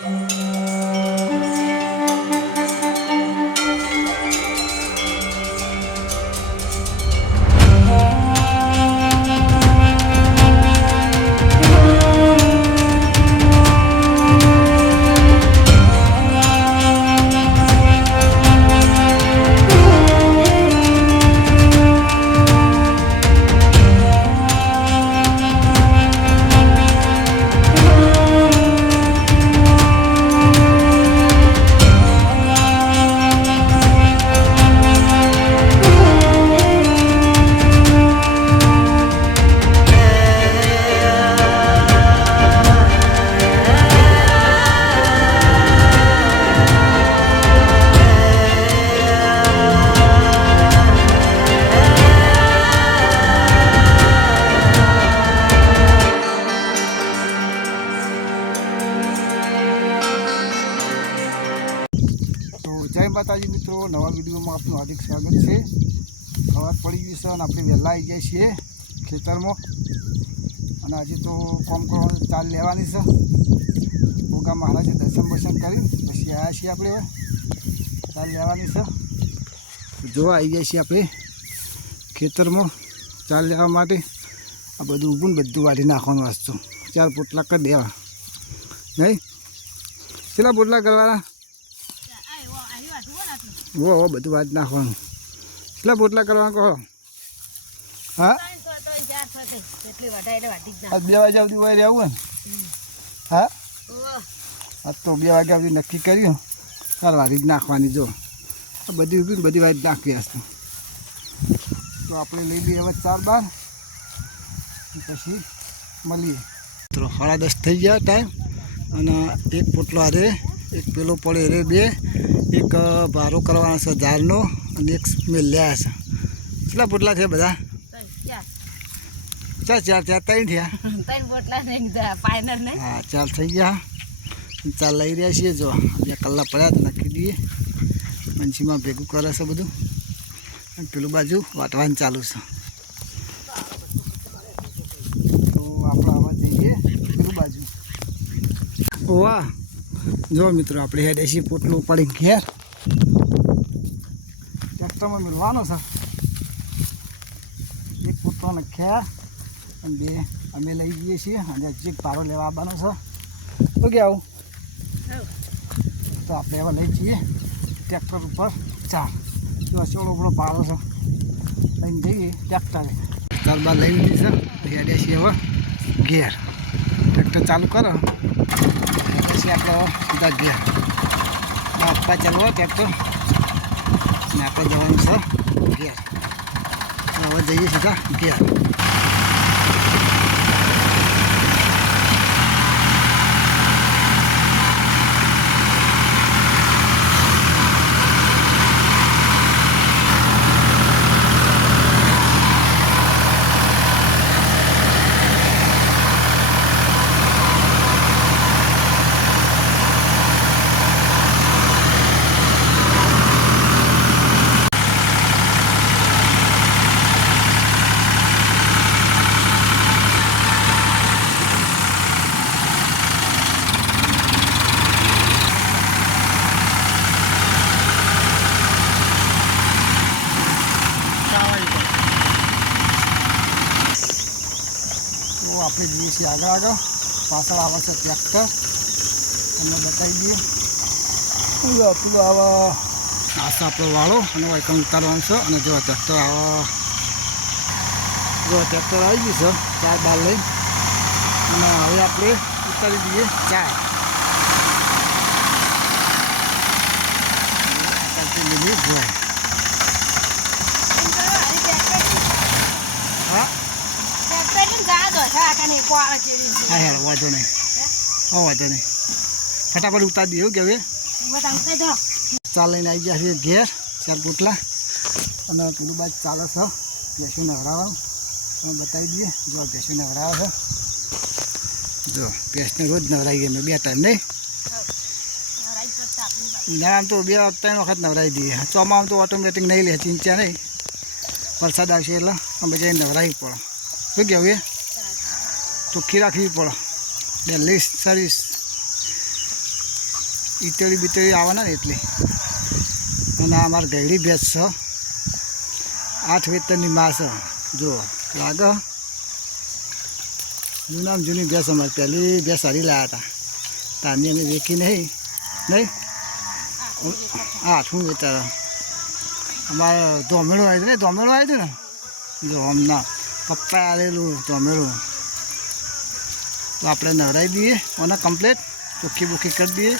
જય માતાજી મિત્રો, નવા વિડીયોમાં આપનું હાર્દિક સ્વાગત છે। સવાર પડી ગઈ છે અને આપણે વહેલા આવી ગયા છીએ ખેતરમાં અને આજે તો કોમ કરવાનું ચાલ લેવાની છે। મોગા મહારાજે દર્શન બર્શન કરી પછી આવ્યા છીએ આપણે ચાલ લેવાની છે। જોવા આવી ગયા છીએ આપણે ખેતરમાં ચાલ લેવા માટે। આ બધું ઊભું બધું વાઢી નાખવાનું વાસ્તું 4 પોટલા કરી દેવા નહીં। કેટલા પોટલા કરવાના? वो બધું વાત નાખવાનું। કેટલા પોટલા કરવાના કહો? હા 2 વાગ્યા સુધી હોય રહેવું ને? હા આ તો 2 વાગ્યા સુધી નક્કી કર્યું 4 વાળી જ નાખવાની। જો બધી ઊભી ને બધી વાત નાખવી હશે તો આપણે લઈ લઈએ હવે 4 બાર પછી મળીએ। તો 10:30 થઈ ગયા ટાઈમ અને એક પોટલો આરે એક પેલો પડે રે 2 एक बारो करवाना है जार नो અને એક મેલ લ્યા છે। કેટલા પોટલા છે બધા? 4 3 થયા। 3 પોટલા ને ફાઇનલ ને? હા 4 થઈ ગયા। 4 લઈ રહ્યા છીએ। જો 2 કલાક પડ્યા તો નાખી દઈએ। મંચીમાં ભેગું કરે છે બધું અને પેલું બાજુ વાટવાનું ચાલુ છે। તો આપણે આવા જઈએ પેલું બાજુ। વાહ જો મિત્રો આપણે હેડે છીએ પોટલું પડી ઘેર ટ્રેક્ટરમાં મિલવાનો છે। એક પોટલો નાખ્યા અને 2 અમે લઈ જઈએ છીએ અને હજી પારો લેવા આવવાનો છે। તો કે આવું તો આપણે હવે લઈ જઈએ ટ્રેક્ટર ઉપર 4 ચોળો બળો પારો છે લઈને જઈએ ટ્રેક્ટરે 4 બાર લઈ લીધી છે। હેડે છીએ હવે ઘેર ટ્રેક્ટર ચાલુ કરો પછી આપણે સીધા ઘેર આપવા ચાલવા ટ્રેક્ટર ને આપણે જવાનું છે ઘેર। હવે જઈએ સીધા ઘેર। આપણે જઈએ છીએ આગળ પાછળ આવે છે ટ્રેક્ટર તમને બતાવી દઈએ। પેલું આવે આશા આપણો વાળો અને વાયકમ ઉતારવાનું છે અને જો ટ્રેક્ટર આવે જો ટ્રેક્ટર આવી ગયું છે 4 બાર લઈ અને હવે આપણે ઉતારી દઈએ 4 લીધી જોઈ। હા હા યાર વાંધો નહીં હા વાંધો નહીં ફટાફટ ઉતારી દઈએ કે હવે 4 લઈને આવી ગયા છીએ ઘેર 4 પોટલા અને પેલું બાદ ચાલે છે ભેંસુને હરાવવાનું તમે બતાવી દઈએ। જો ભેંસુને હરાવે છે જો ભેંસને રોજ નવરાવી ગઈ 2 ટાઈમ નહીં આમ તો 2-3 વખત નવરાવી દઈએ। ચોમામાં તો ઓટોમેટિક નહીં લે ચિંતા નહીં વરસાદ આવશે એટલે અમે જઈને નવરાવી પડે શું કહેવું એ ચોખ્ખી રાખવી પડે ડેલી સર્વિસ ઈટળી બીટળી આવવાના ને એટલે. અને આ અમારે ગયડી ભેંસ છે, 8 વેતરની માં છે. જો લાગે જૂનામાં જૂની ભેંસ અમારે પહેલી ભેંસ હારી લાવ્યા હતા, તારની અમે વેચી નહીં નહીં. 8મું વેચાર અમારે ધોમેળું આવ્યું ને, ધોમેળું આવ્યું હતું ને, જો હમણાં પપ્પાએ આવેલું ધોમેળું. તો આપણે નવરાવી દઈએ અને કમ્પ્લેટ ચોખ્ખી બોખી કરી દઈએ,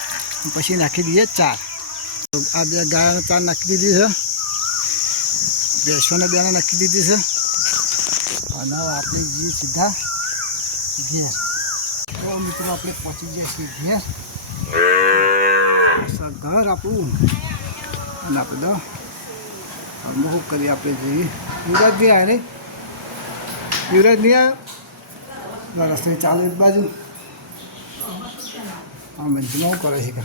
પછી નાખી દઈએ ચાર. આ બે ગાયને ચાર નાખી દીધી છે, ભેંસોને બેને નાખી દીધી છે. અને આપણે જઈએ સીધા ઘેર. તો મિત્રો આપણે પહોંચી જઈએ છીએ ઘેર. ઘર આપણું અને આપણે તો શું કરીએ, આપણે જઈએ. યુવરાજ નહીં આવે નહીં, યુવરાજ નહીં આવે રસ્તે ચાલે એક બાજુ. હા બંધમાં શું કરે છે કે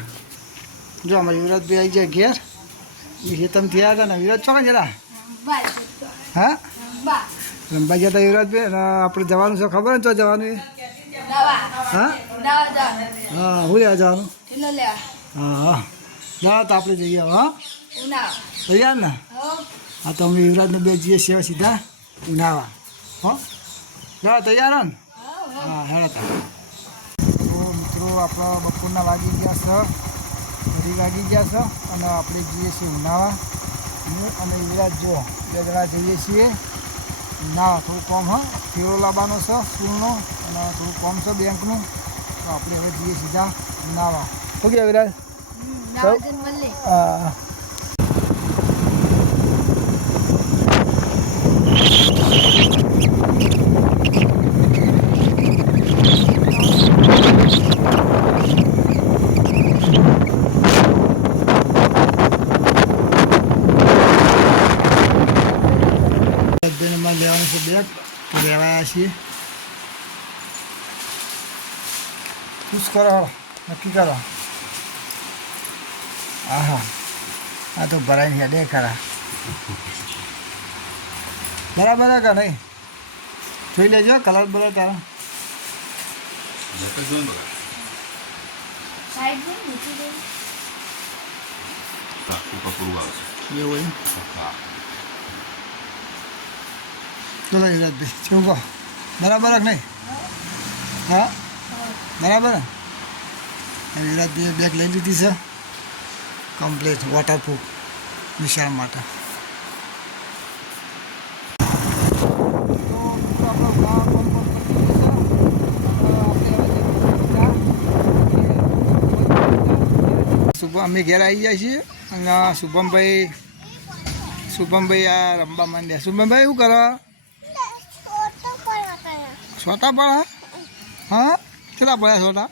જો અમારે યુવરાજભાઈ આવી જાય ઘેર. એ તમે થયા હતા ને યુવરાજ છો જરા? હા રંબા ગયા હતા યુવરાજભાઈ. અને આપણે જવાનું છે ખબર ને તો જવાનું એ? હા હા હું લેવા જવાનું? હા હા ના તો આપણે જઈએ હવે. હા તૈયાર ને? હા તો અમે યુવરાજને બે જઈએ સેવા સીધા ઉનાવા. હા ના તૈયાર હો ને? હા હેડા તા. તો મિત્રો આપણા બપોરના વાગી ગયા છે, 2 વાગી ગયા છે. અને આપણે જઈએ છીએ ઉનાવા. હું અને યુવરાજ જો 2 જણા જઈએ છીએ ઉનાવા. થોડું કોમ હા ફેરો લાવવાનો છે સ્કૂલનો, અને થોડું કોમ છે બેંકનું. તો આપણે હવે જઈએ સીધા ઉનાવા. શું કે યુવરાજ? હા લેવાનું છે બેગ, તો લેવાયા છીએ. ખુશ કરો, નક્કી કરો. હા આ તો ભરાઈને હેડે ખરા. બરાબર કે નહીં? જોઈ લેજો કલર બરાબર તારા. એવું ચલો યુવરાજભાઈ શું કહો, બરાબર કે નહીં? હા બરાબર. યુવરાજભાઈએ બેગ લઈ લીધી છે કમ્પ્લીટ વોટરપ્રૂફ નિશાળ માટે. અમે ઘેર આવી જાય છીએ. અને શુભમભાઈ આ રમવા માંડ્યા. શુભમભાઈ શું કરો? છોટા પડે? હા કેટલા પડ્યા છોટા?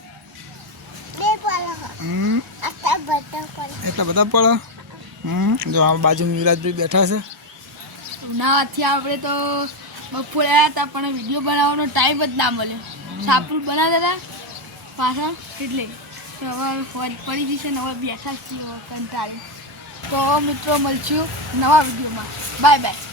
એટલા બધા પડે. જો આ બાજુ યુવરાજભાઈ બેઠા છે. ઉનાવાથી આપણે તો બપોરે આવ્યા હતા, પણ વિડીયો બનાવવાનો ટાઈમ જ ના મળ્યો. સાપરું બનાવતા હતા પાછળ એટલે તો હવે ફોજ પડી જશે ને હવે બેઠા જ છીએ કંટાળી. તો મિત્રો મળશું નવા વિડીયોમાં. Bye bye.